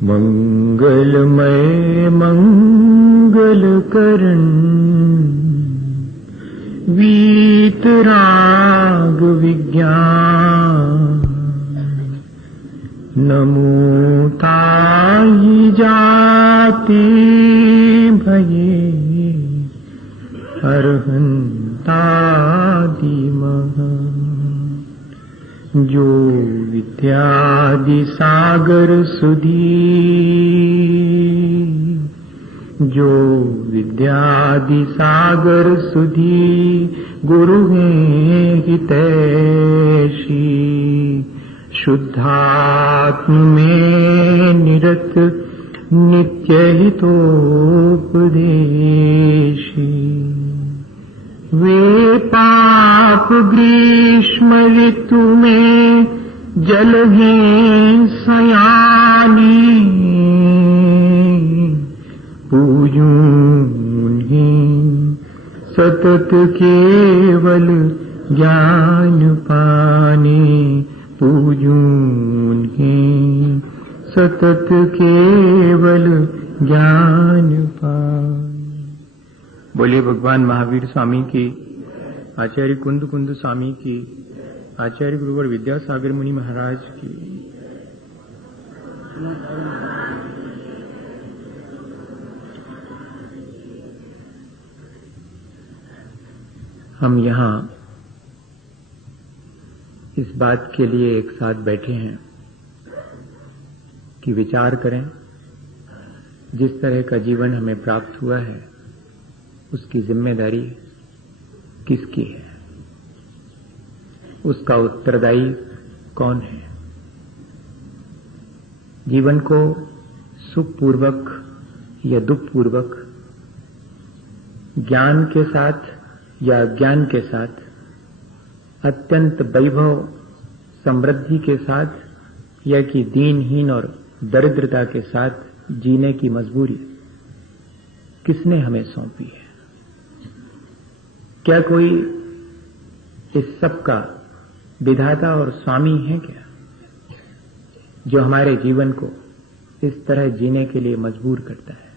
मंगलमय मंगलकरण वीतराग विज्ञान नमो ताहि जाते भये अर्हन्तादिमः जो विद्यादि सागर सुधी जो विद्यादि सागर सुधी गुरु हैं हितैषी शुद्धात्म में निरत नित्य हितोपदेशी वे पाप ग्रीष्म ऋतु में जल हैं सयानी पूजूं उन्हें सतत केवल ज्ञान पाने पूजूं उन्हें सतत केवल ज्ञान पाने। बोलिए भगवान महावीर स्वामी की, आचार्य कुंद कुंद स्वामी की, आचार्य गुरुवर विद्यासागर मुनि महाराज की। हम यहाँ इस बात के लिए एक साथ बैठे हैं कि विचार करें जिस तरह का जीवन हमें प्राप्त हुआ है उसकी जिम्मेदारी किसकी है, उसका उत्तरदायी कौन है। जीवन को सुखपूर्वक या दुखपूर्वक, ज्ञान के साथ या अज्ञान के साथ, अत्यंत वैभव समृद्धि के साथ या कि दीनहीन और दरिद्रता के साथ जीने की मजबूरी किसने हमें सौंपी है। क्या कोई इस सब का विधाता और स्वामी है क्या, जो हमारे जीवन को इस तरह जीने के लिए मजबूर करता है।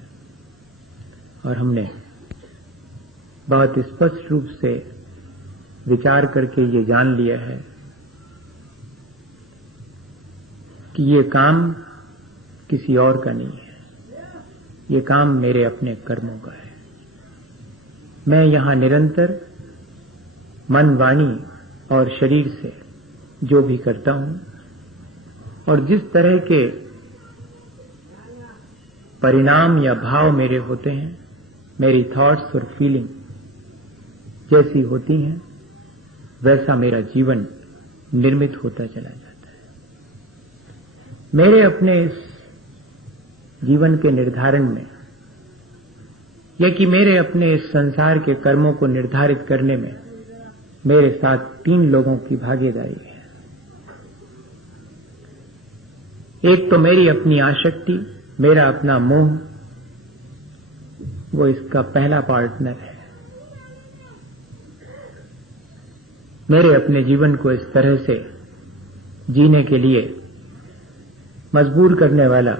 और हमने बहुत स्पष्ट रूप से विचार करके ये जान लिया है कि ये काम किसी और का नहीं है, ये काम मेरे अपने कर्मों का है। मैं यहां निरंतर मन, वाणी और शरीर से जो भी करता हूं और जिस तरह के परिणाम या भाव मेरे होते हैं, मेरी थॉट्स और फीलिंग जैसी होती हैं, वैसा मेरा जीवन निर्मित होता चला जाता है। मेरे अपने इस जीवन के निर्धारण में या कि मेरे अपने इस संसार के कर्मों को निर्धारित करने में मेरे साथ 3 लोगों की भागीदारी है। एक तो मेरी अपनी आसक्ति, मेरा अपना मोह, वो इसका पहला पार्टनर है। मेरे अपने जीवन को इस तरह से जीने के लिए मजबूर करने वाला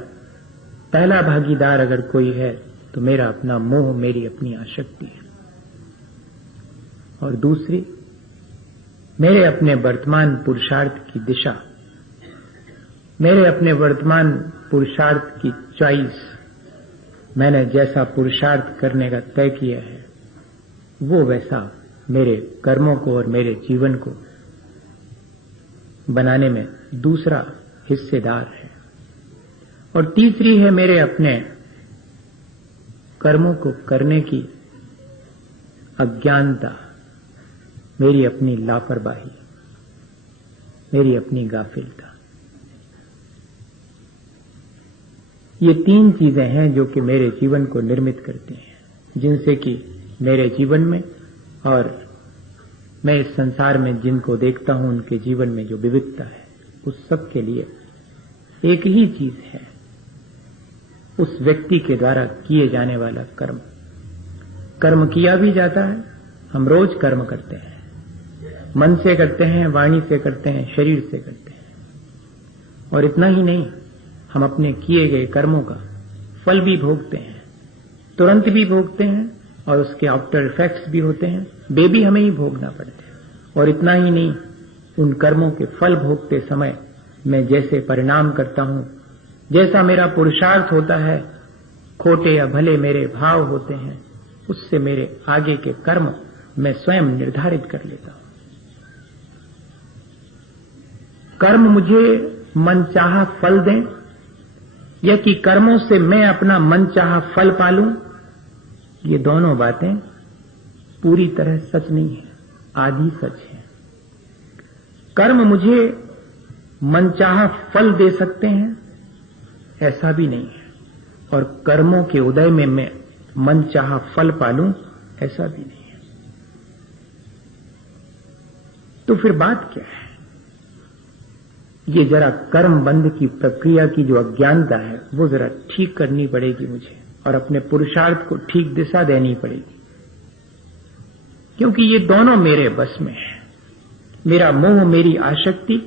पहला भागीदार अगर कोई है तो मेरा अपना मोह, मेरी अपनी आसक्ति है। और दूसरी, मेरे अपने वर्तमान पुरुषार्थ की दिशा, मेरे अपने वर्तमान पुरुषार्थ की चॉइस, मैंने जैसा पुरुषार्थ करने का तय किया है वो वैसा मेरे कर्मों को और मेरे जीवन को बनाने में दूसरा हिस्सेदार है। और तीसरी है मेरे अपने कर्मों को करने की अज्ञानता, मेरी अपनी लापरवाही, मेरी अपनी गाफिलता। ये 3 चीजें हैं जो कि मेरे जीवन को निर्मित करती हैं, जिनसे कि मेरे जीवन में और मैं इस संसार में जिनको देखता हूं उनके जीवन में जो विविधता है, उस सब के लिए एक ही चीज है, उस व्यक्ति के द्वारा किए जाने वाला कर्म। कर्म किया भी जाता है, हम रोज कर्म करते हैं, मन से करते हैं, वाणी से करते हैं, शरीर से करते हैं। और इतना ही नहीं, हम अपने किए गए कर्मों का फल भी भोगते हैं, तुरंत भी भोगते हैं, और उसके आफ्टर इफेक्ट्स भी होते हैं, वे भी हमें ही भोगना पड़ते हैं। और इतना ही नहीं, उन कर्मों के फल भोगते समय मैं जैसे परिणाम करता हूं, जैसा मेरा पुरुषार्थ होता है, खोटे या भले मेरे भाव होते हैं, उससे मेरे आगे के कर्म मैं स्वयं निर्धारित कर लेता हूं। कर्म मुझे मनचाहा फल दें या कि कर्मों से मैं अपना मनचाहा फल पालूं, ये दोनों बातें पूरी तरह सच नहीं है, आधी सच है। कर्म मुझे मनचाहा फल दे सकते हैं, ऐसा भी नहीं है, और कर्मों के उदय में मैं मनचाहा फल पालूं, ऐसा भी नहीं है। तो फिर बात क्या है? ये जरा कर्म बंध की प्रक्रिया की जो अज्ञानता है वो जरा ठीक करनी पड़ेगी मुझे, और अपने पुरुषार्थ को ठीक दिशा देनी पड़ेगी, क्योंकि ये दोनों मेरे बस में है। मेरा मोह, मेरी आसक्ति,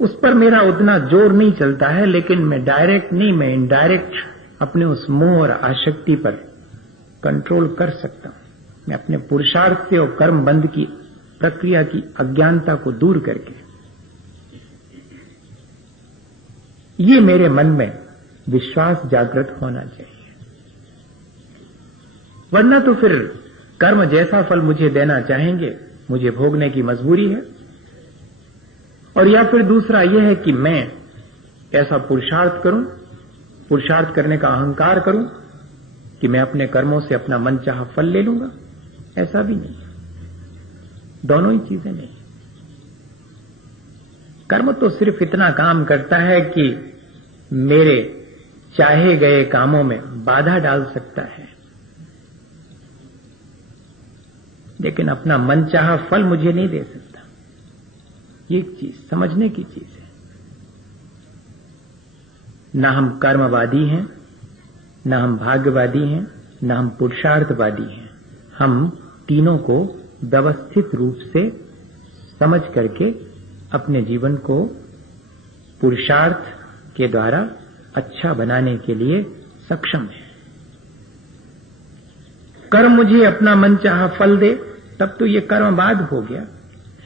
उस पर मेरा उतना जोर नहीं चलता है, लेकिन मैं डायरेक्ट नहीं, मैं इनडायरेक्ट अपने उस मोह और आसक्ति पर कंट्रोल कर सकता हूं। मैं अपने पुरुषार्थ से और कर्म बंध की प्रक्रिया की अज्ञानता को दूर करके, ये मेरे मन में विश्वास जागृत होना चाहिए। वरना तो फिर कर्म जैसा फल मुझे देना चाहेंगे, मुझे भोगने की मजबूरी है। और या फिर दूसरा यह है कि मैं ऐसा पुरुषार्थ करूं, पुरुषार्थ करने का अहंकार करूं कि मैं अपने कर्मों से अपना मनचाहा फल ले लूंगा, ऐसा भी नहीं। दोनों ही चीजें नहीं। कर्म तो सिर्फ इतना काम करता है कि मेरे चाहे गए कामों में बाधा डाल सकता है, लेकिन अपना मनचाहा फल मुझे नहीं दे सकता। ये एक चीज समझने की चीज है। ना हम कर्मवादी हैं, ना हम भाग्यवादी हैं, ना हम पुरुषार्थवादी हैं। हम तीनों को व्यवस्थित रूप से समझ करके अपने जीवन को पुरुषार्थ के द्वारा अच्छा बनाने के लिए सक्षम है। कर्म मुझे अपना मनचाहा फल दे, तब तो ये कर्मवाद हो गया।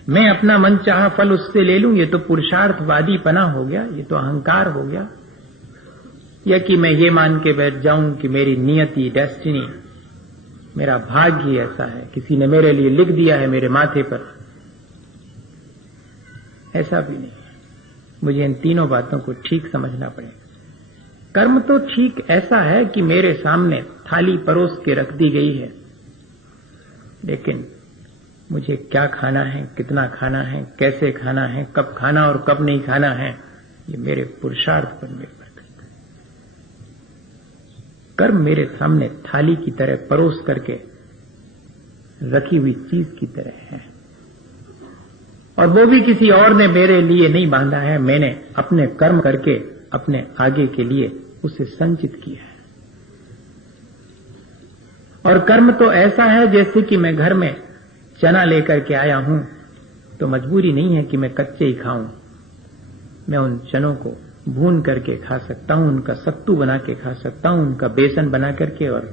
मैं अपना मनचाहा फल उससे ले लूं, ये तो पुरुषार्थवादीपना हो गया, ये तो अहंकार हो गया। या कि मैं ये मान के बैठ जाऊं कि मेरी नियति, डेस्टिनी, मेरा भाग्य ही ऐसा है, किसी ने मेरे लिए लिख दिया है मेरे माथे पर, ऐसा भी नहीं। मुझे इन तीनों बातों को ठीक समझना पड़ेगा। कर्म तो ठीक ऐसा है कि मेरे सामने थाली परोस के रख दी गई है, लेकिन मुझे क्या खाना है, कितना खाना है, कैसे खाना है, कब खाना और कब नहीं खाना है, ये मेरे पुरुषार्थ पर निर्भर करता है। कर्म मेरे सामने थाली की तरह परोस करके रखी हुई चीज की तरह है, और वो भी किसी और ने मेरे लिए नहीं बांधा है। मैंने अपने कर्म करके अपने आगे के लिए उसे संचित किया है। और कर्म तो ऐसा है जैसे कि मैं घर में चना लेकर के आया हूं, तो मजबूरी नहीं है कि मैं कच्चे ही खाऊं। मैं उन चनों को भून करके खा सकता हूं, उनका सत्तू बना के खा सकता हूं, उनका बेसन बना करके, और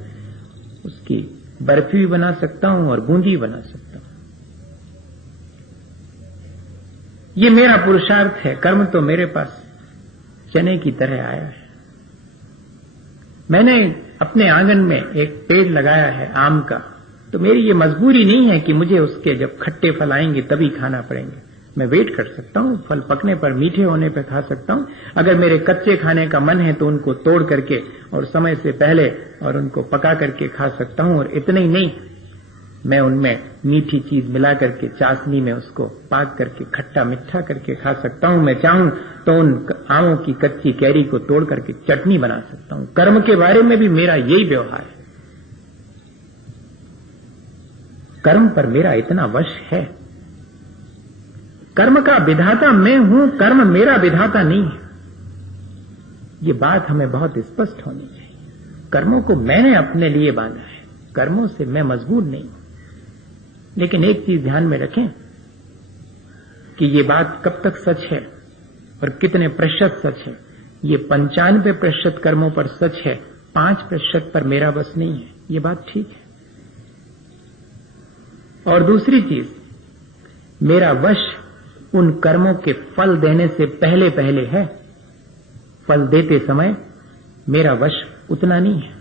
उसकी बर्फी भी बना सकता हूं और बूंदी बना सकता हूं। ये मेरा पुरुषार्थ है। कर्म तो मेरे पास चने की तरह आया है। मैंने अपने आंगन में एक पेड़ लगाया है आम का, तो मेरी ये मजबूरी नहीं है कि मुझे उसके जब खट्टे फल आएंगे तभी खाना पड़ेंगे। मैं वेट कर सकता हूं, फल पकने पर, मीठे होने पर खा सकता हूं। अगर मेरे कच्चे खाने का मन है तो उनको तोड़ करके और समय से पहले और उनको पका करके खा सकता हूं। और इतना ही नहीं, मैं उनमें मीठी चीज मिला करके चाशनी में उसको पाक करके खट्टा मीठा करके खा सकता हूं। मैं चाहूं तो उन आमों की कच्ची कैरी को तोड़ करके चटनी बना सकता हूं। कर्म के बारे में भी मेरा यही व्यवहार है। कर्म पर मेरा इतना वश है। कर्म का विधाता मैं हूं, कर्म मेरा विधाता नहीं है। ये बात हमें बहुत स्पष्ट होनी चाहिए। कर्मों को मैंने अपने लिए बांधा है, कर्मों से मैं मजबूर नहीं हूं। लेकिन एक चीज ध्यान में रखें कि ये बात कब तक सच है और कितने प्रतिशत सच है? ये 95% कर्मों पर सच है, 5% पर मेरा बस नहीं है। ये बात ठीक है। और दूसरी चीज, मेरा वश उन कर्मों के फल देने से पहले पहले है, फल देते समय मेरा वश उतना नहीं है।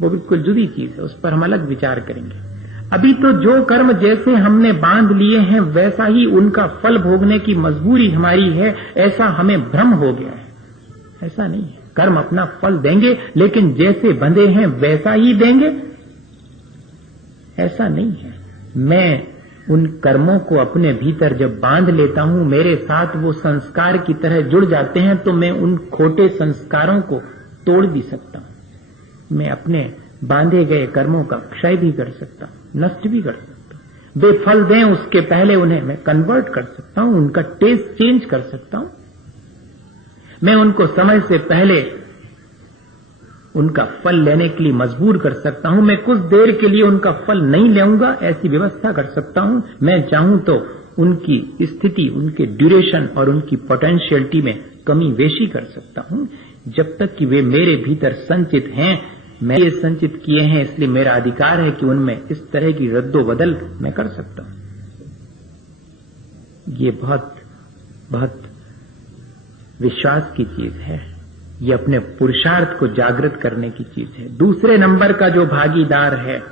वो बिल्कुल जुदी चीज है, उस पर हम अलग विचार करेंगे। अभी तो जो कर्म जैसे हमने बांध लिए हैं वैसा ही उनका फल भोगने की मजबूरी हमारी है, ऐसा हमें भ्रम हो गया है। ऐसा नहीं है, कर्म अपना फल देंगे, लेकिन जैसे बंधे हैं वैसा ही देंगे, ऐसा नहीं है। मैं उन कर्मों को अपने भीतर जब बांध लेता हूं, मेरे साथ वो संस्कार की तरह जुड़ जाते हैं, तो मैं उन खोटे संस्कारों को तोड़ भी सकता हूं। मैं अपने बांधे गए कर्मों का क्षय भी कर सकता हूं, नष्ट भी कर सकता हूं। वे फल दें उसके पहले उन्हें मैं कन्वर्ट कर सकता हूं, उनका टेस्ट चेंज कर सकता हूं। मैं उनको समय से पहले उनका फल लेने के लिए मजबूर कर सकता हूं। मैं कुछ देर के लिए उनका फल नहीं लेऊंगा, ऐसी व्यवस्था कर सकता हूं। मैं चाहूं तो उनकी स्थिति, उनके ड्यूरेशन और उनकी पोटेंशियलिटी में कमी बेशी कर सकता हूं, जब तक कि वे मेरे भीतर संचित हैं। मैं ये संचित किए हैं, इसलिए मेरा अधिकार है कि उनमें इस तरह की रद्दोबदल मैं कर सकता हूं। ये बहुत बहुत विश्वास की चीज है। ये अपने पुरुषार्थ को जागृत करने की चीज है। दूसरे नंबर का जो भागीदार है,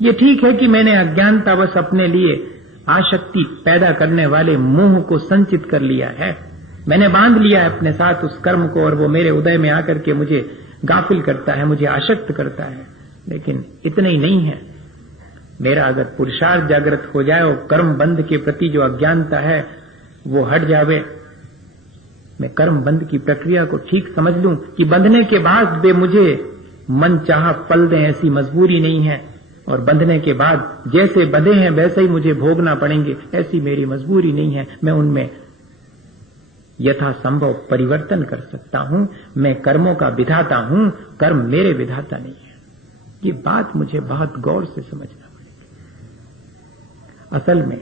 ये ठीक है कि मैंने अज्ञानतावश अपने लिए आसक्ति पैदा करने वाले मोह को संचित कर लिया है। मैंने बांध लिया है अपने साथ उस कर्म को, और वो मेरे उदय में आकर के मुझे गाफिल करता है, मुझे आसक्त करता है। लेकिन इतना ही नहीं है, मेरा अगर पुरुषार्थ जागृत हो जाए और कर्म बंध के प्रति जो अज्ञानता है वो हट जावे, मैं कर्म बंध की प्रक्रिया को ठीक समझ लूं कि बंधने के बाद वे मुझे मन चाह फल दें, ऐसी मजबूरी नहीं है, और बंधने के बाद जैसे बंधे हैं वैसे ही मुझे भोगना पड़ेंगे, ऐसी मेरी मजबूरी नहीं है। मैं उनमें यथासंभव परिवर्तन कर सकता हूं। मैं कर्मों का विधाता हूं, कर्म मेरे विधाता नहीं है। ये बात मुझे बहुत गौर से समझना पड़ेगी। असल में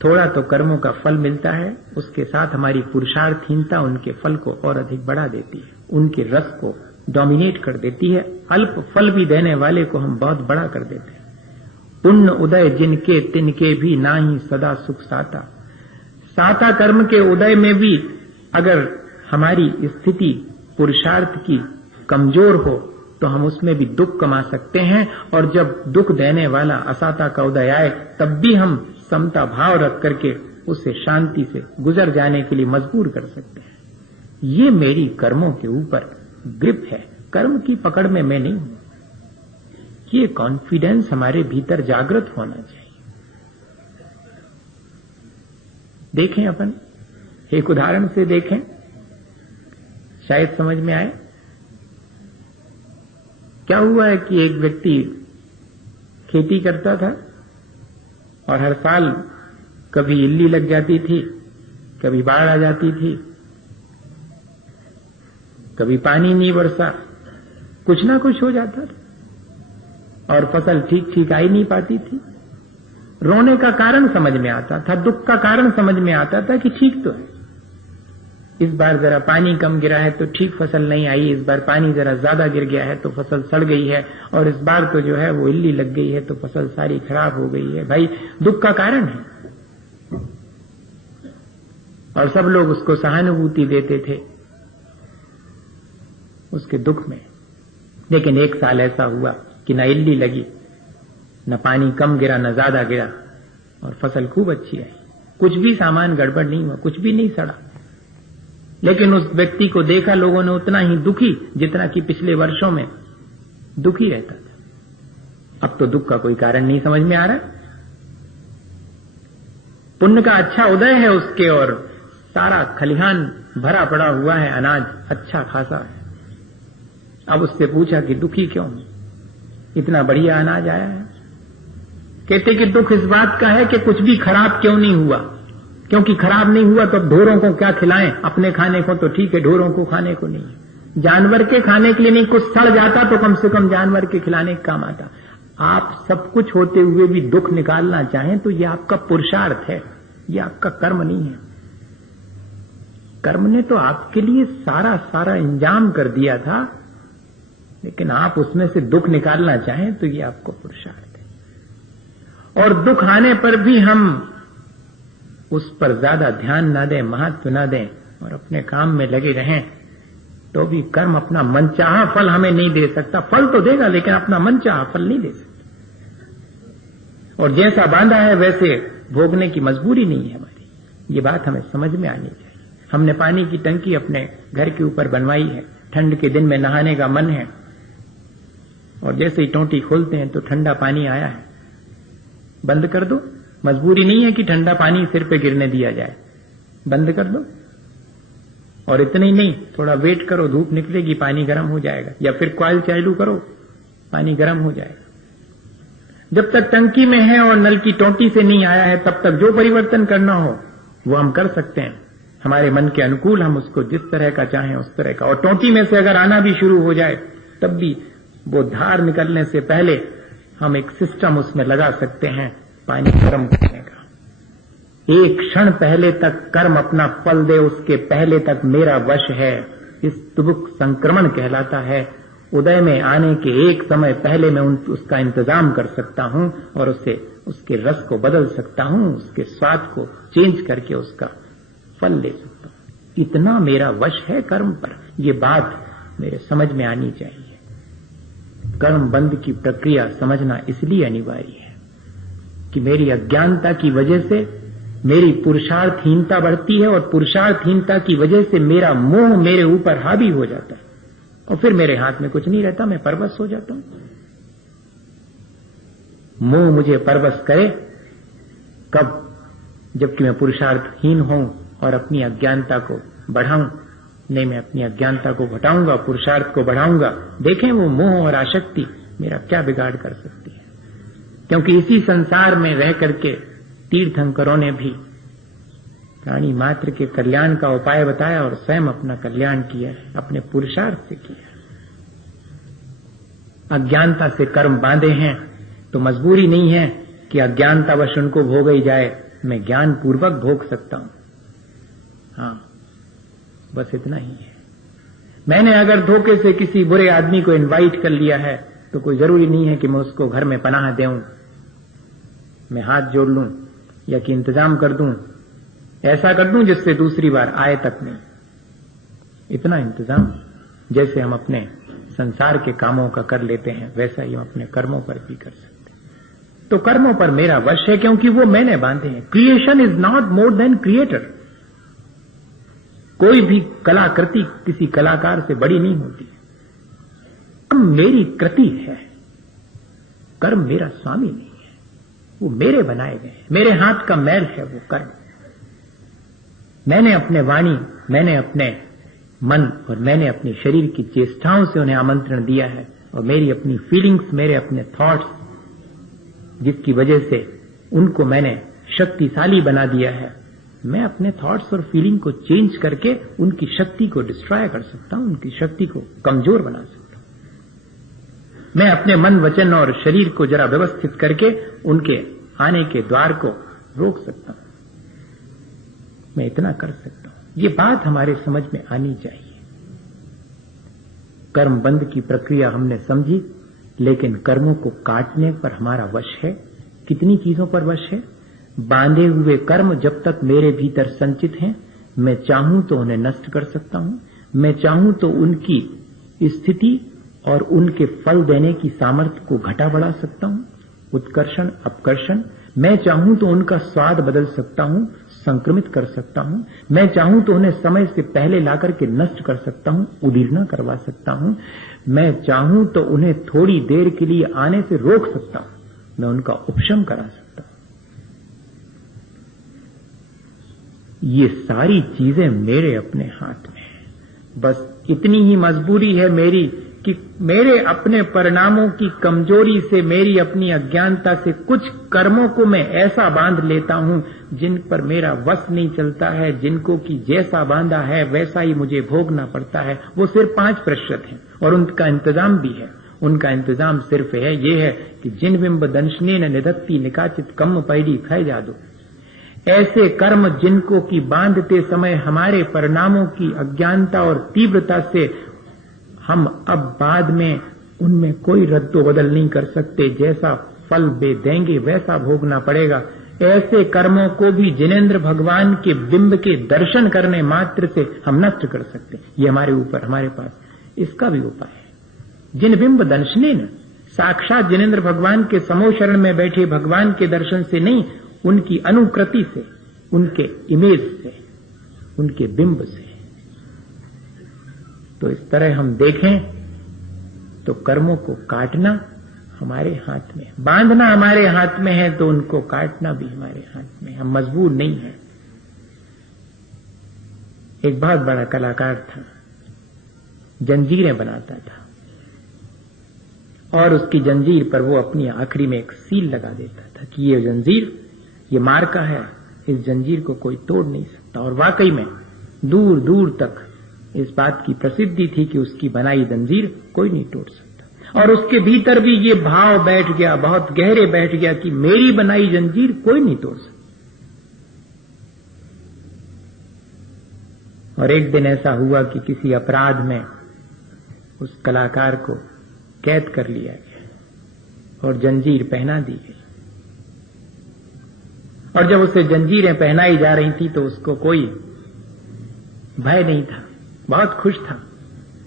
थोड़ा तो कर्मों का फल मिलता है, उसके साथ हमारी पुरुषार्थहीनता उनके फल को और अधिक बढ़ा देती है, उनके रस को डोमिनेट कर देती है। अल्प फल भी देने वाले को हम बहुत बड़ा कर देते हैं। पुण्य उदय जिनके तिनके भी नाही सदा सुख साता। साता कर्म के उदय में भी अगर हमारी स्थिति पुरुषार्थ की कमजोर हो तो हम उसमें भी दुख कमा सकते हैं, और जब दुख देने वाला असाता का उदय आए तब भी हम समता भाव रख करके उससे शांति से गुजर जाने के लिए मजबूर कर सकते हैं। ये मेरी कर्मों के ऊपर ग्रिप है, कर्म की पकड़ में मैं नहीं हूं। ये कॉन्फिडेंस हमारे भीतर जागृत होना चाहिए। देखें, अपन एक उदाहरण से देखें, शायद समझ में आए। क्या हुआ है कि एक व्यक्ति खेती करता था और हर साल कभी इल्ली लग जाती थी, कभी बाढ़ आ जाती थी, कभी पानी नहीं बरसा, कुछ ना कुछ हो जाता था और फसल ठीक ठीक आ ही नहीं पाती थी। रोने का कारण समझ में आता था, दुख का कारण समझ में आता था कि ठीक तो है, इस बार जरा पानी कम गिरा है तो ठीक फसल नहीं आई, इस बार पानी जरा ज्यादा गिर गया है तो फसल सड़ गई है, और इस बार तो जो है वो इल्ली लग गई है तो फसल सारी खराब हो गई है। भाई दुख का कारण है, और सब लोग उसको सहानुभूति देते थे उसके दुख में। लेकिन एक साल ऐसा हुआ कि न इल्ली लगी, न पानी कम गिरा, न ज्यादा गिरा, और फसल खूब अच्छी आई, कुछ भी सामान गड़बड़ नहीं हुआ, कुछ भी नहीं सड़ा। लेकिन उस व्यक्ति को देखा लोगों ने उतना ही दुखी जितना कि पिछले वर्षों में दुखी रहता था। अब तो दुख का कोई कारण नहीं समझ में आ रहा। पुण्य का अच्छा उदय है उसके, और सारा खलिहान भरा पड़ा हुआ है, अनाज अच्छा खासा है। अब उससे पूछा कि दुखी क्यों, इतना बढ़िया अनाज आया है। कहते कि दुख इस बात का है कि कुछ भी खराब क्यों नहीं हुआ, क्योंकि खराब नहीं हुआ तो अब ढोरों को क्या खिलाएं, अपने खाने को तो ठीक है, ढोरों को खाने को नहीं, जानवर के खाने के लिए नहीं, कुछ सड़ जाता तो कम से कम जानवर के खिलाने का काम आता। आप सब कुछ होते हुए भी दुख निकालना चाहें तो ये आपका पुरुषार्थ है, ये आपका कर्म नहीं है। कर्म ने तो आपके लिए सारा सारा इंतजाम कर दिया था, लेकिन आप उसमें से दुख निकालना चाहें तो ये आपको पुरुषार्थ है। और दुख आने पर भी हम उस पर ज्यादा ध्यान ना दें, महत्व ना दें और अपने काम में लगे रहें, तो भी कर्म अपना मनचाहा फल हमें नहीं दे सकता। फल तो देगा लेकिन अपना मनचाहा फल नहीं दे सकता। और जैसा बांधा है वैसे भोगने की मजबूरी नहीं है हमारी। ये बात हमें समझ में आनी चाहिए। हमने पानी की टंकी अपने घर के ऊपर बनवाई है, ठंड के दिन में नहाने का मन है, और जैसे ही टोंटी खोलते हैं तो ठंडा पानी आया है, बंद कर दो। मजबूरी नहीं है कि ठंडा पानी सिर पे गिरने दिया जाए, बंद कर दो। और इतना ही नहीं, थोड़ा वेट करो, धूप निकलेगी, पानी गर्म हो जाएगा, या फिर कॉइल चालू करो, पानी गर्म हो जाएगा। जब तक टंकी में है और नल की टोंटी से नहीं आया है, तब तक जो परिवर्तन करना हो वो हम कर सकते हैं, हमारे मन के अनुकूल हम उसको जिस तरह का चाहें उस तरह का। और टोंटी में से अगर आना भी शुरू हो जाए तब भी वो धार निकलने से पहले हम एक सिस्टम उसमें लगा सकते हैं पानी गर्म करने का। एक क्षण पहले तक कर्म अपना फल दे, उसके पहले तक मेरा वश है। इस तुबुक संक्रमण कहलाता है। उदय में आने के एक समय पहले मैं उसका इंतजाम कर सकता हूं और उसके रस को बदल सकता हूं, उसके स्वाद को चेंज करके उसका फल ले सकता हूं। इतना मेरा वश है कर्म पर। ये बात मेरे समझ में आनी चाहिए। कर्म बंद की प्रक्रिया समझना इसलिए अनिवार्य है कि मेरी अज्ञानता की वजह से मेरी पुरुषार्थहीनता बढ़ती है, और पुरुषार्थहीनता की वजह से मेरा मोह मेरे ऊपर हावी हो जाता है, और फिर मेरे हाथ में कुछ नहीं रहता, मैं परवश हो जाता हूं। मोह मुझे परवश करे कब? जबकि मैं पुरुषार्थहीन हूं और अपनी अज्ञानता को बढ़ाऊं। नहीं, मैं अपनी अज्ञानता को घटाऊंगा, पुरुषार्थ को बढ़ाऊंगा। देखें वो मोह और आसक्ति मेरा क्या बिगाड़ कर सकती है। क्योंकि इसी संसार में रह करके तीर्थंकरों ने भी प्राणी मात्र के कल्याण का उपाय बताया और स्वयं अपना कल्याण किया है, अपने पुरुषार्थ से किया। अज्ञानता से कर्म बांधे हैं तो मजबूरी नहीं है कि अज्ञानतावश उनको भोग ही जाए, मैं ज्ञान पूर्वक भोग सकता हूं। हाँ, बस इतना ही है। मैंने अगर धोखे से किसी बुरे आदमी को इनवाइट कर लिया है तो कोई जरूरी नहीं है कि मैं उसको घर में पनाह देऊं, मैं हाथ जोड़ लूं या कि इंतजाम कर दूं, ऐसा कर दूं जिससे दूसरी बार आए तक नहीं। इतना इंतजाम जैसे हम अपने संसार के कामों का कर लेते हैं, वैसा ही हम अपने कर्मों पर भी कर सकते हैं। तो कर्मों पर मेरा वश है क्योंकि वो मैंने बांधे हैं। Creation is not more than creator. कोई भी कलाकृति किसी कलाकार से बड़ी नहीं होती। कर्म मेरी कृति है, कर्म मेरा स्वामी नहीं है, वो मेरे बनाए गए हैं, मेरे हाथ का मैल है वो कर्म। मैंने अपने वाणी, मैंने अपने मन और मैंने अपने शरीर की चेष्टाओं से उन्हें आमंत्रण दिया है, और मेरी अपनी फीलिंग्स, मेरे अपने थॉट्स, जिसकी वजह से उनको मैंने शक्तिशाली बना दिया है। मैं अपने थॉट्स और फीलिंग को चेंज करके उनकी शक्ति को डिस्ट्रॉय कर सकता हूं, उनकी शक्ति को कमजोर बना सकता हूं। मैं अपने मन, वचन और शरीर को जरा व्यवस्थित करके उनके आने के द्वार को रोक सकता हूं। मैं इतना कर सकता हूं। ये बात हमारे समझ में आनी चाहिए। कर्म बंद की प्रक्रिया हमने समझी, लेकिन कर्मों को काटने पर हमारा वश है। कितनी चीजों पर वश है? बांधे हुए कर्म जब तक मेरे भीतर संचित हैं, मैं चाहूं तो उन्हें नष्ट कर सकता हूं, मैं चाहूं तो उनकी स्थिति और उनके फल देने की सामर्थ्य को घटा बढ़ा सकता हूं, उत्कर्षण अपकर्षण। मैं चाहूं तो उनका स्वाद बदल सकता हूं, संक्रमित कर सकता हूं। मैं चाहूं तो उन्हें समय से पहले लाकर के नष्ट कर सकता हूं, उदीर्णा करवा सकता हूं। मैं चाहूं तो उन्हें थोड़ी देर के लिए आने से रोक सकता हूं, मैं उनका उपशम करा सकता हूं। ये सारी चीजें मेरे अपने हाथ में है। बस इतनी ही मजबूरी है मेरी कि मेरे अपने परिणामों की कमजोरी से, मेरी अपनी अज्ञानता से कुछ कर्मों को मैं ऐसा बांध लेता हूं जिन पर मेरा वश नहीं चलता है, जिनको कि जैसा बांधा है वैसा ही मुझे भोगना पड़ता है। वो सिर्फ 5% है और उनका इंतजाम भी है। उनका इंतजाम सिर्फ है, ये है कि जिन बिंब दंशने न निधत्ती निकाचित कम पैडी खै जादो। ऐसे कर्म जिनको कि बांधते समय हमारे परिणामों की अज्ञानता और तीव्रता से हम अब बाद में उनमें कोई रद्दो बदल नहीं कर सकते, जैसा फल वे देंगे वैसा भोगना पड़ेगा। ऐसे कर्मों को भी जिनेंद्र भगवान के बिंब के दर्शन करने मात्र से हम नष्ट कर सकते। ये हमारे ऊपर, हमारे पास इसका भी उपाय है। जिन बिंब दर्शने न, साक्षात जिनेंद्र भगवान के समो शरण में बैठे भगवान के दर्शन से नहीं, उनकी अनुकृति से, उनके इमेज से, उनके बिंब से। तो इस तरह हम देखें तो कर्मों को काटना हमारे हाथ में, बांधना हमारे हाथ में है, तो उनको काटना भी हमारे हाथ में। हम मजबूर नहीं हैं। एक बहुत बड़ा कलाकार था, जंजीरें बनाता था, और उसकी जंजीर पर वो अपनी आखिरी में एक सील लगा देता था कि ये जंजीर, ये मार्का है, इस जंजीर को कोई तोड़ नहीं सकता। और वाकई में दूर दूर तक इस बात की प्रसिद्धि थी कि उसकी बनाई जंजीर कोई नहीं तोड़ सकता। और उसके भीतर भी ये भाव बैठ गया, बहुत गहरे बैठ गया कि मेरी बनाई जंजीर कोई नहीं तोड़ सकता। और एक दिन ऐसा हुआ कि किसी अपराध में उस कलाकार को कैद कर लिया गया और जंजीर पहना दी गई। और जब उसे जंजीरें पहनाई जा रही थी तो उसको कोई भय नहीं था, बहुत खुश था,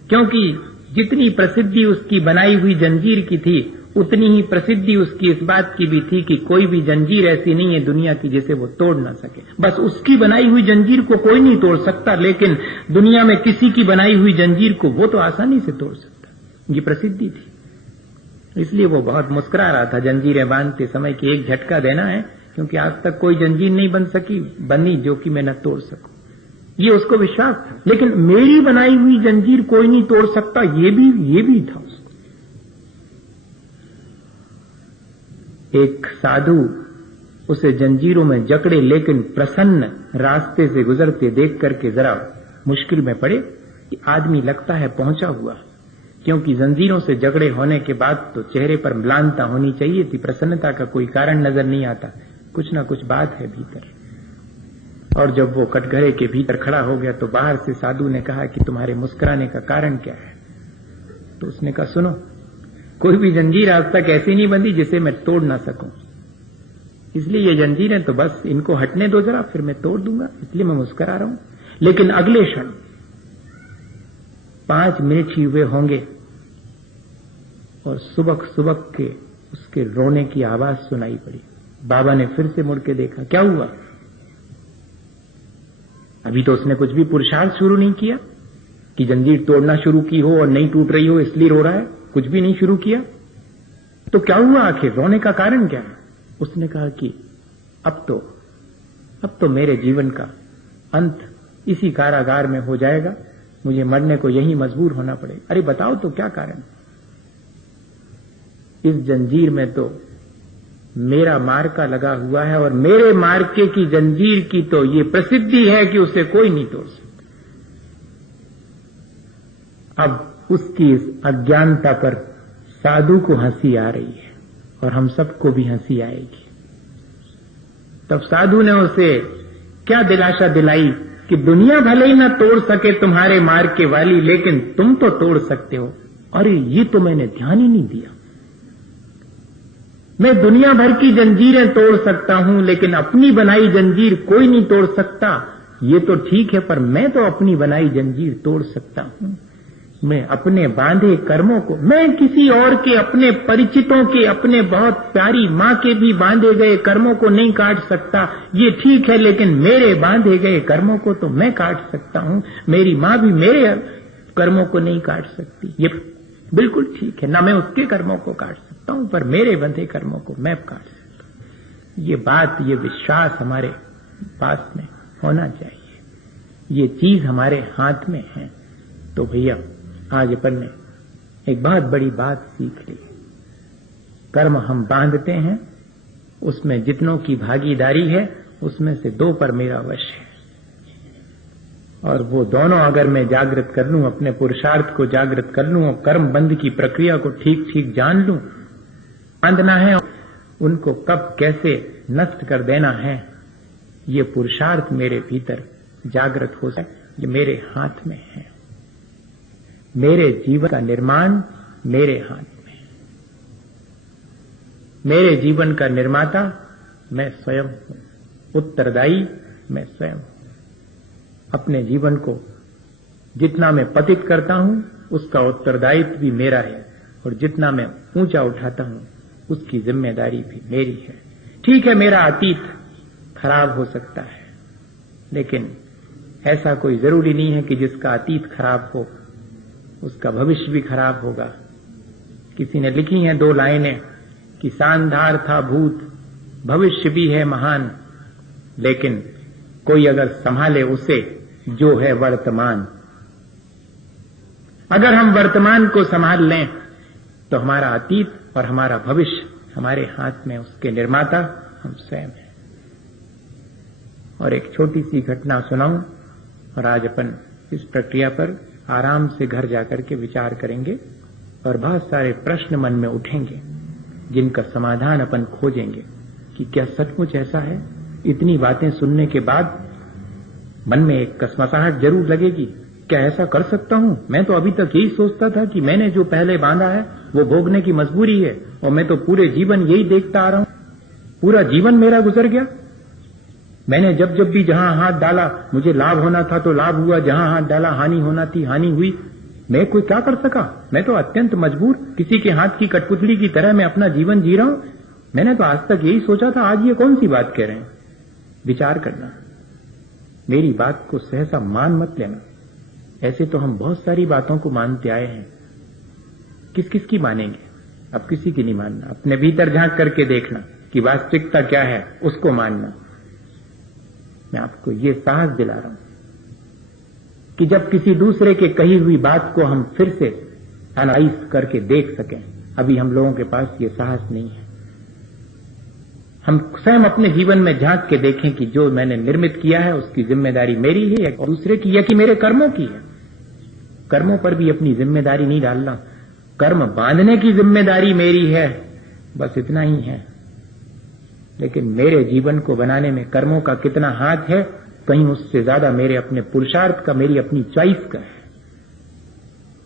क्योंकि जितनी प्रसिद्धि उसकी बनाई हुई जंजीर की थी, उतनी ही प्रसिद्धि उसकी इस बात की भी थी कि कोई भी जंजीर ऐसी नहीं है दुनिया की जिसे वो तोड़ ना सके। बस उसकी बनाई हुई जंजीर को कोई नहीं तोड़ सकता, लेकिन दुनिया में किसी की बनाई हुई जंजीर को वो तो आसानी से तोड़ सकता। ये प्रसिद्धि थी। इसलिए वो बहुत मुस्कुरा रहा था जंजीरें बांधते समय कि एक झटका देना है, क्योंकि आज तक कोई जंजीर नहीं बनी जो कि मैं न तोड़ सकूं। ये उसको विश्वास था। लेकिन मेरी बनाई हुई जंजीर कोई नहीं तोड़ सकता, ये भी था उसको। एक साधु उसे जंजीरों में जकड़े लेकिन प्रसन्न रास्ते से गुजरते देख करके जरा मुश्किल में पड़े कि आदमी लगता है पहुंचा हुआ, क्योंकि जंजीरों से जकड़े होने के बाद तो चेहरे पर म्लानता होनी चाहिए थी, प्रसन्नता का कोई कारण नजर नहीं आता, कुछ ना कुछ बात है भीतर। और जब वो कटघरे के भीतर खड़ा हो गया तो बाहर से साधु ने कहा कि तुम्हारे मुस्कुराने का कारण क्या है? तो उसने कहा, सुनो, कोई भी जंजीर आज तक ऐसी नहीं बंधी जिसे मैं तोड़ ना सकूं, इसलिए ये जंजीरें तो बस इनको हटने दो जरा, फिर मैं तोड़ दूंगा, इसलिए मैं मुस्कुरा रहा हूं। लेकिन अगले क्षण 5 मिनट ही हुए होंगे और सुबक सुबक के उसके रोने की आवाज सुनाई पड़ी। बाबा ने फिर से मुड़ के देखा, क्या हुआ? अभी तो उसने कुछ भी पुरुषार्थ शुरू नहीं किया कि जंजीर तोड़ना शुरू की हो और नहीं टूट रही हो इसलिए रो रहा है, कुछ भी नहीं शुरू किया। तो क्या हुआ आखिर, रोने का कारण क्या है? उसने कहा कि अब तो मेरे जीवन का अंत इसी कारागार में हो जाएगा, मुझे मरने को यही मजबूर होना पड़ेगा। अरे बताओ तो क्या कारण? इस जंजीर में तो मेरा मार्का लगा हुआ है और मेरे मार्के की जंजीर की तो ये प्रसिद्धि है कि उसे कोई नहीं तोड़ सकता। अब उसकी इस अज्ञानता पर साधु को हंसी आ रही है और हम सबको भी हंसी आएगी। तब साधु ने उसे क्या दिलासा दिलाई कि दुनिया भले ही ना तोड़ सके तुम्हारे मार्के वाली, लेकिन तुम तो तोड़ सकते हो। अरे ये तो मैंने ध्यान ही नहीं दिया। मैं दुनिया भर की जंजीरें तोड़ सकता हूं, लेकिन अपनी बनाई जंजीर कोई नहीं तोड़ सकता। ये तो ठीक है, पर मैं तो अपनी बनाई जंजीर तोड़ सकता हूं। मैं अपने बांधे कर्मों को, मैं किसी और के, अपने परिचितों के, अपने बहुत प्यारी मां के भी बांधे गए कर्मों को नहीं काट सकता। ये ठीक है, लेकिन मेरे बांधे गए कर्मों को तो मैं काट सकता हूं। मेरी मां भी मेरे कर्मों को नहीं काट सकती। ये बिल्कुल ठीक है, ना मैं उसके कर्मों को काट सकता हूं, पर मेरे बंधे कर्मों को मैं काट सकता हूं। ये बात, ये विश्वास हमारे पास में होना चाहिए। ये चीज हमारे हाथ में है। तो भैया आज अपन ने एक बहुत बड़ी बात सीख ली। कर्म हम बांधते हैं, उसमें जितनों की भागीदारी है उसमें से 2 पर मेरा वश है, और वो दोनों अगर मैं जागृत कर लूं, अपने पुरुषार्थ को जागृत कर लूं और कर्म बंध की प्रक्रिया को ठीक ठीक जान लूं, बांधना है उनको कब कैसे नष्ट कर देना है, ये पुरुषार्थ मेरे भीतर जागृत हो जाए, ये मेरे हाथ में है। मेरे जीवन का निर्माण मेरे हाथ में है। मेरे जीवन का निर्माता मैं स्वयं हूं, उत्तरदायी मैं स्वयं हूं। अपने जीवन को जितना मैं पतित करता हूं उसका उत्तरदायित्व भी मेरा है, और जितना मैं ऊंचा उठाता हूं उसकी जिम्मेदारी भी मेरी है। ठीक है, मेरा अतीत खराब हो सकता है, लेकिन ऐसा कोई जरूरी नहीं है कि जिसका अतीत खराब हो उसका भविष्य भी खराब होगा। किसी ने लिखी हैं 2 लाइनें कि शानदार था भूत, भविष्य भी है महान, लेकिन कोई अगर संभाले उसे जो है वर्तमान। अगर हम वर्तमान को संभाल लें तो हमारा अतीत और हमारा भविष्य हमारे हाथ में, उसके निर्माता हम स्वयं हैं। और एक छोटी सी घटना सुनाऊं, और आज अपन इस प्रक्रिया पर आराम से घर जाकर के विचार करेंगे, और बहुत सारे प्रश्न मन में उठेंगे जिनका समाधान अपन खोजेंगे कि क्या सचमुच ऐसा है। इतनी बातें सुनने के बाद मन में एक कसमसाहट जरूर लगेगी, क्या ऐसा कर सकता हूं? मैं तो अभी तक यही सोचता था कि मैंने जो पहले बांधा है वो भोगने की मजबूरी है, और मैं तो पूरे जीवन यही देखता आ रहा हूं, पूरा जीवन मेरा गुजर गया। मैंने जब जब भी जहां हाथ डाला मुझे लाभ होना था तो लाभ हुआ, जहां हाथ डाला हानि होना थी हानि हुई। मैं कोई क्या कर सका? मैं तो अत्यंत मजबूर, किसी के हाथ की कठपुतली की तरह मैं अपना जीवन जी रहा हूं। मैंने तो आज तक यही सोचा था, आज ये कौन सी बात कह रहे हैं? विचार करना, मेरी बात को सहसा मान मत लेना। ऐसे तो हम बहुत सारी बातों को मानते आए हैं, किस किस की मानेंगे? अब किसी की नहीं मानना, अपने भीतर झांक करके देखना कि वास्तविकता क्या है, उसको मानना। मैं आपको ये साहस दिला रहा हूं कि जब किसी दूसरे के कही हुई बात को हम फिर से एनालाइज करके देख सकें, अभी हम लोगों के पास ये साहस नहीं है। हम स्वयं अपने जीवन में झांक के देखें कि जो मैंने निर्मित किया है उसकी जिम्मेदारी मेरी है या दूसरे की, या कि मेरे कर्मों की है। कर्मों पर भी अपनी जिम्मेदारी नहीं डालना, कर्म बांधने की जिम्मेदारी मेरी है, बस इतना ही है। लेकिन मेरे जीवन को बनाने में कर्मों का कितना हाथ है, कहीं उससे ज्यादा मेरे अपने पुरुषार्थ का, मेरी अपनी चॉइस का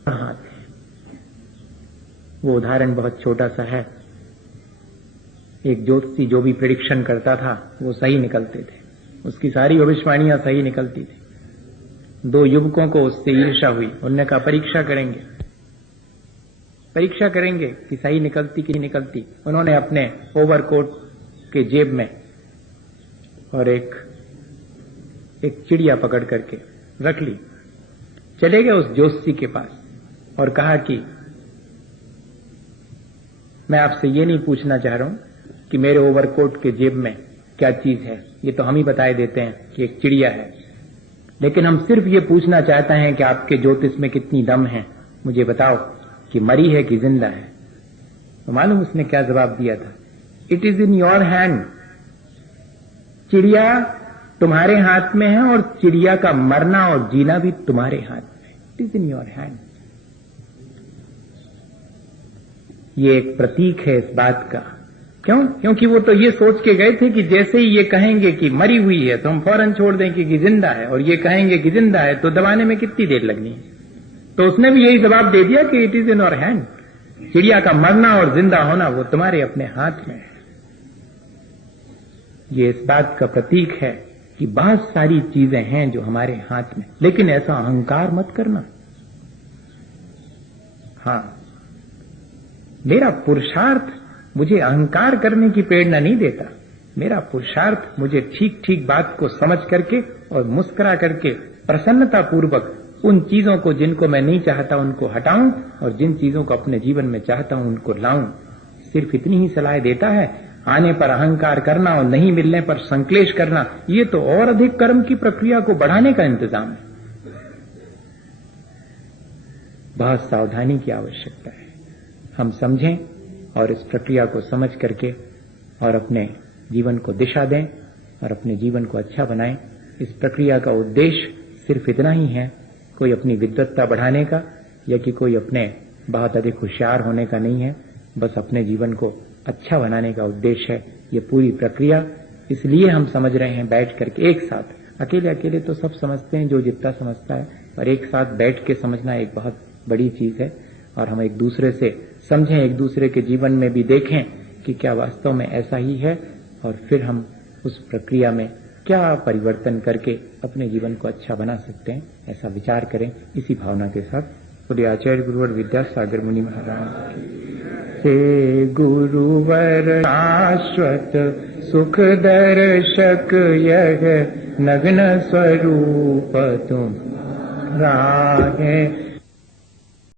हाथ है। वो उदाहरण बहुत छोटा सा है। एक ज्योतिषी जो भी प्रेडिक्शन करता था वो सही निकलते थे, उसकी सारी भविष्यवाणियां सही निकलती थी। 2 युवकों को उससे ईर्ष्या हुई, उन्होंने कहा परीक्षा करेंगे कि सही निकलती कि नहीं निकलती। उन्होंने अपने ओवरकोट के जेब में और एक चिड़िया पकड़ करके रख ली, चले गए उस ज्योतिषी के पास और कहा कि मैं आपसे ये नहीं पूछना चाह रहा हूं कि मेरे ओवरकोट के जेब में क्या चीज है, ये तो हम ही बताए देते हैं कि एक चिड़िया है, लेकिन हम सिर्फ ये पूछना चाहते हैं कि आपके ज्योतिष में कितनी दम है, मुझे बताओ कि मरी है कि जिंदा है। तो मालूम उसने क्या जवाब दिया था? It is in your hand. चिड़िया तुम्हारे हाथ में है और चिड़िया का मरना और जीना भी तुम्हारे हाथ में। It is in your hand. ये एक प्रतीक है इस बात का। क्यों? क्योंकि वो तो ये सोच के गए थे कि जैसे ही ये कहेंगे कि मरी हुई है तो हम फौरन छोड़ दें कि जिंदा है, और ये कहेंगे कि जिंदा है तो दबाने में कितनी देर लगनी है। तो उसने भी यही जवाब दे दिया कि it is in your hand. चिड़िया का मरना और जिंदा होना वो तुम्हारे अपने हाथ में है। ये इस बात का प्रतीक है कि बहुत सारी चीजें हैं जो हमारे हाथ में, लेकिन ऐसा अहंकार मत करना। हां, मेरा पुरुषार्थ मुझे अहंकार करने की प्रेरणा नहीं देता। मेरा पुरुषार्थ मुझे ठीक ठीक बात को समझ करके और मुस्कुरा करके प्रसन्नता पूर्वक उन चीजों को जिनको मैं नहीं चाहता उनको हटाऊं, और जिन चीजों को अपने जीवन में चाहता हूं उनको लाऊं। सिर्फ इतनी ही सलाह देता है। आने पर अहंकार करना और नहीं मिलने पर संक्लेश करना, ये तो और अधिक कर्म की प्रक्रिया को बढ़ाने का इंतजाम है। बहुत सावधानी की आवश्यकता है। हम समझें और इस प्रक्रिया को समझ करके और अपने जीवन को दिशा दें और अपने जीवन को अच्छा बनाएं। इस प्रक्रिया का उद्देश्य सिर्फ इतना ही है, कोई अपनी विद्वत्ता बढ़ाने का या कि कोई अपने बहुत अधिक होशियार होने का नहीं है। बस अपने जीवन को अच्छा बनाने का उद्देश्य है। ये पूरी प्रक्रिया इसलिए हम समझ रहे हैं बैठ करके एक साथ। अकेले अकेले तो सब समझते हैं जो जितना समझता है, पर एक साथ बैठ के समझना एक बहुत बड़ी चीज है। और हम एक दूसरे से समझें, एक दूसरे के जीवन में भी देखें कि क्या वास्तव में ऐसा ही है, और फिर हम उस प्रक्रिया में क्या परिवर्तन करके अपने जीवन को अच्छा बना सकते हैं, ऐसा विचार करें इसी भावना के साथ। बोलिए आचार्य गुरुवर विद्यासागर मुनि महाराज से गुरुवर शाश्वत सुख दर्शक यह नग्न स्वरूप तुम राहे